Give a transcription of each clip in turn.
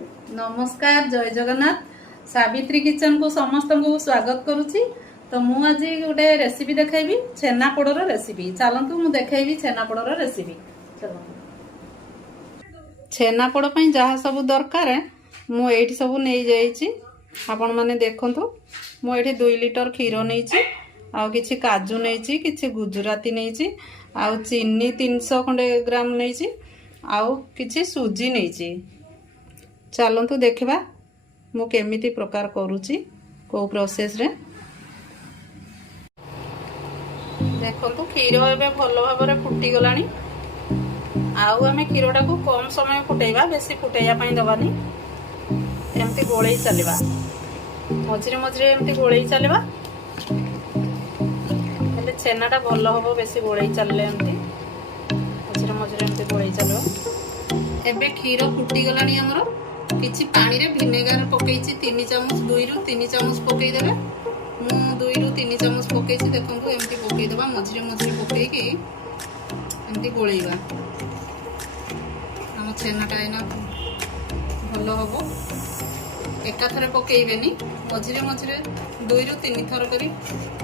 नमस्कार जय जगन्नाथ सावित्री किचन को समस्त को स्वागत करुच्ची। तो मु आज गोटे रेसिपी देखाइबी छेनापोड़र रेसिपी। चलतु मु देखाइबी छेनापोड़र रेसिपी। छेनापोड़ पई जहाँ सब दरकार मु एठी सब नहीं जाइछि। आपण माने देखंतु मु एठी 2 लिटर क्षीर नैछि, आउ किछि काजू नैछि, किछि गुजराती नैछि, आउ चीनी 300 खंडे ग्राम नैछि, आउ किछि सुजी नैछि। चलतु देखा मु केमिति प्रकार करुच्ची को प्रोसेस रे। देखंतु क्षीर एबे भलो भाबरे फुटी गलानी। आउ आमे क्षीरटा को कम समय फुटेबा, बेसी फुटेया पई दबानी। एमती गोळेई चलेबा, मझिरे मझिरे एमती गोळेई चलेबा, हेले छेनाटा भलो हबो। बेसी गोळेई चलले एमती मझिरे मझिरे एमती गोळेई चलेबा। एबे क्षीर फुटी गलानी हमरो। किछि पानी रे विनेगर पकेइछि 3 चामच, 2 रु 3 चामच पकेइ देबे। मु 2 रु 3 चामच पकेइछि। देखंतु एमती पकेइ देबा, मझिरे मझिरे पकेइ कि एमती गोळेइबा। हम छेनाटा एना भलो हबो। एका थरे पकेइबेनी, मझिरे मझिरे 2 रु 3 थर करी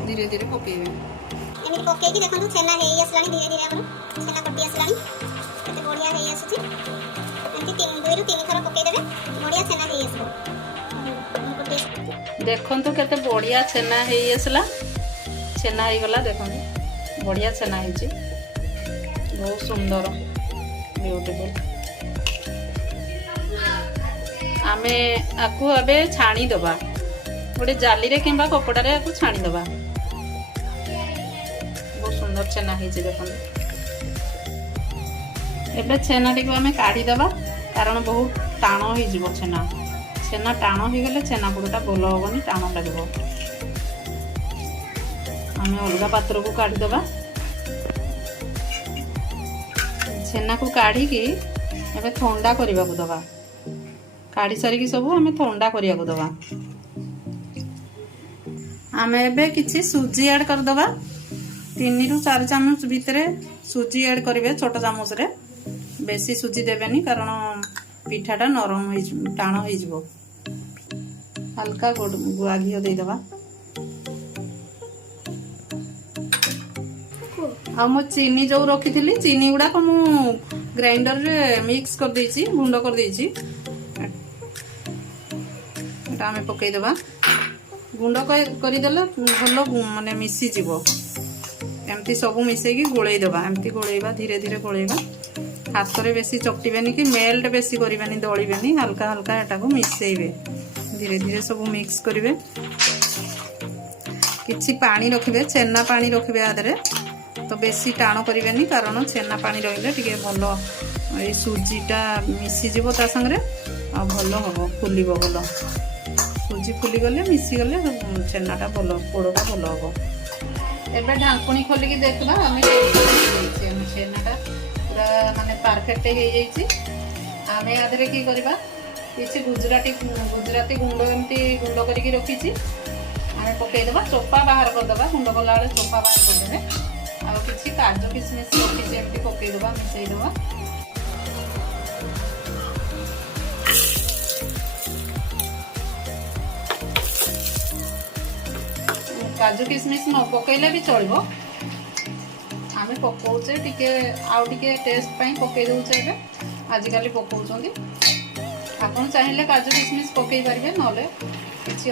धीरे धीरे पकेइबे। एमती पकेइ कि देखंतु छेना हेइ आसलानी। धीरे धीरे हमर छेना कटि आसलानी। केते बढ़िया हेइ आसुची। 2 रु 3 थर पकेइ देबे, बढ़िया छेना हेइ आसबो। देखंतु केते बढ़िया छेना हेइ आसला। छेना हेइ गला, देखंतु बढ़िया छेना हेइची, बहुत सुंदर ब्यूटीफुल। आमे आकु अबे छाणी दबा, गोटे जाली रे किंबा कपड़ा रे आकु छाणी दबा। बहुत सुंदर छेना हेइची देखंतु। एबे छेना टिको आमे काढी दबा, कारण बहुत टाण हो जिवो छेना। छेना टाण हो गले छेना पोड़टा भलो होबनी, टाण लागबो। आमे अलगा पात्र को काढी दबा। छेना को काढी कि एबे ठंडा करिबा को दबा। काढी सारी कि सब आमे ठंडा करिया को दबा। आमे एबे किछि सुजी ऐड कर दबा। 3 रु 4 चामच भितरे सुजी ऐड करिवे, छोटा चामच रे। बेसी सुजी देबेनी, कारण पिठाटा नरम हो टाण हो जिवो। हल्का गुआ घी दे दबा। आ मो चीनी जो रखी थी, चीनी गुडा को मु ग्राइंडर रे मिक्स कर देछि, गुंड कर देछि। एटा हमें पकई दबा। गुंड करी देले भलो माने मिसी जिवो। एमती सब मिसेई की गोळेई दबा। एमती गोळेइबा, धीरे धीरे गोळेइबा। हाथ रे बेसी चकटिबेनी कि मेल्ट बेसी करिबेनी, दळिबेनी। हल्का हल्का एटा को मिसेइबे, धीरे धीरे सब मिक्स करिवे। किछि पानी रखिबे, छेना पानी रखिबे आदरे। तो बेसी टाण करिबेनी, कारण छेना पानी रहिले टिके भलो ए सुजीटा मिसी जिवो ता संगरे, आ भलो हबो, फुलिबो भलो। सुजी फुली गले, मिसी गले छेनाटा भलो, पोड़ोटा भलो हबो। एबे ढांकुणी खोली कि देखबा, हमें छेनाटा पूरा माने परफेक्ट हो जाइछि। आमे आदरे की करबा, किछि गुजराती गुंड एमती गुंड करके रखिछि। आमे पकई देबा, चोपा बाहर कर देबा। गुंड कला बेले चोपा बाहर कर देबे। आ किछि काजू किशमिश रखिछि, एमती पकई देबा, मिसई देबा। काजू किशमिश न पकईले भी चलिबो। आमे पकाउचे टिके, आउ टिके टेस्ट पई पकई दउचे। एबे आजिकाली पकाउचंदी। आपण चाहिले काजू किशमिश पकई पारिबे, नले किछि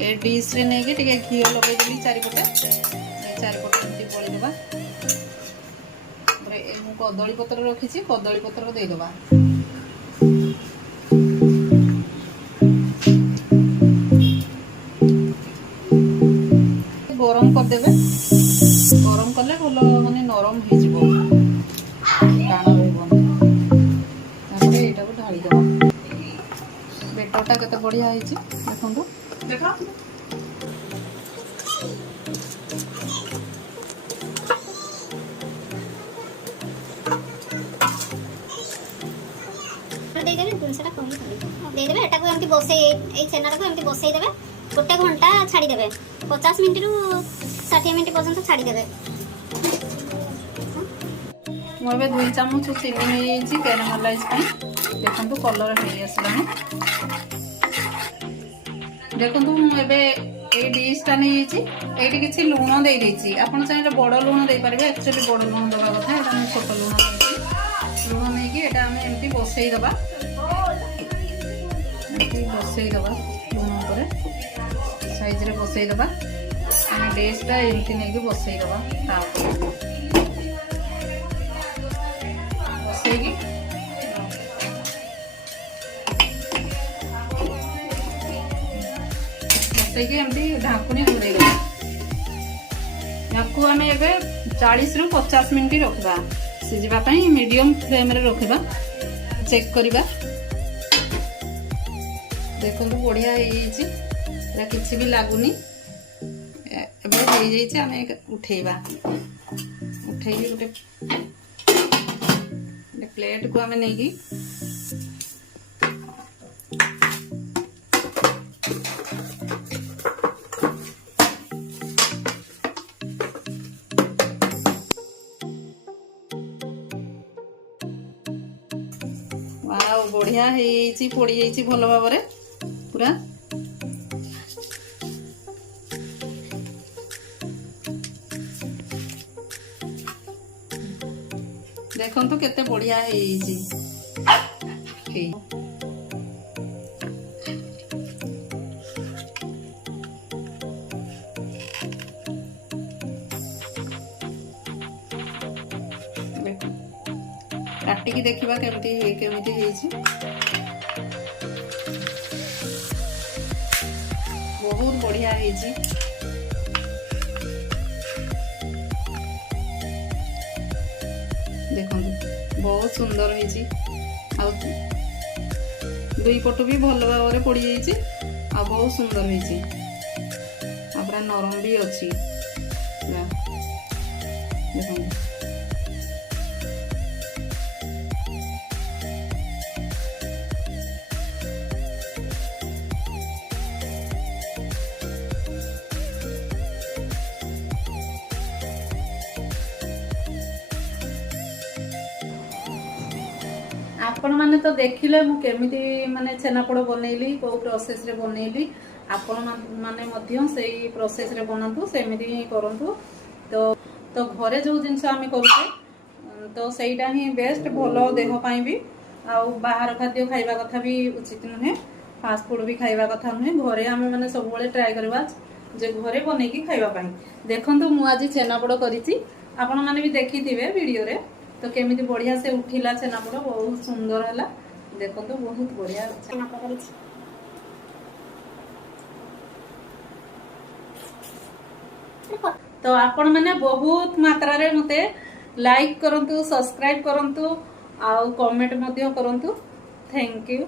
ए डिश रे नै कि टिके घी लगे देली चारिपटे। ए चारिपटे एमती पळी देबा। ए मु कदली पत्र रखिछि, कदली पत्र को दे देबा। गरम कर देबे। गरम कले भलो माने नरम हो जिवो, टाण रहइबो। तापर एटा को ढाली देबा। बेटरटा केते बढ़िया होइछि देखंतु। देखा दे देबे, गुणसटा कहि दे देबे। एटा को एमती बसई, ए छेनाटा को एमती बसई देबे। गोटे घंटा छाड़ी देबे, 50 मिनिट रु 60 मिनिट पर्यंत छाड़ी देबे। मो 2 चामच चीनी हो कैरामलाइज। देखो कलर हो आसलानी देखो मुझे ये डिशटा नहीं ये किसी लुण दे देती आपन चाहिए बड़ लुण दे पारे एक्चुअली बड़ लुण दवा कथा ये छोट लुण लुण नहीं कि आम एमती बसईदबा बसईदबा लुण पर साइज रे बसईदबा आम डिशटा एमती नहीं बसईदबा बसईकी बसईकी एमती ढाकुनी घोड़े या आम ए 40 ରୁ 50 मिनट रखा सीझापी मीडियम फ्लेम रे रखा चेक करवा देखो बढ़िया हो किसी भी लगुनि आम उठेबा उठे गोटे प्लेट को आम नहीं बढ़िया पड़ी जाइए भल भाव पूरा देखो तो केते बढ़िया काटिकी देखा केमी बहुत बढ़िया देखो बहुत सुंदर दुई पटु भी भल भाव में पड़ जाइए आ बहुत सुंदर पूरा नरम भी अच्छी देखो आपण माने तो देखिले मु केमिति माने छेनापोड़ बनैली को प्रोसेस रे बनैली आपण माने मध्य सेही प्रोसेस रे बनातु सेमिति ही करंतु तो घरे जो जिंस आमी करूचे तो सेईटा ही बेस्ट भलो देह पई भी आ बाहर खाद्य खाइबा कथा भी उचित नुहे फास्ट फूड भी खाइबा कथा नुहे घरे आमे माने सब बेले ट्राई करबा जे घरे बनै की खाइबा पई देखंतु मु आज छेनापोड़ करिछि आपण माने भी देखिथिबे वीडियो रे तो केमिति बढ़िया से उठिला छेनापोड़ बहुत सुंदर है देखो तो बहुत बढ़िया छेनापोड़ तो आपण माने बहुत मात्रा रे मते लाइक करंतु सब्सक्राइब करंतु आ कमेंट मध्य करंतु थैंक यू।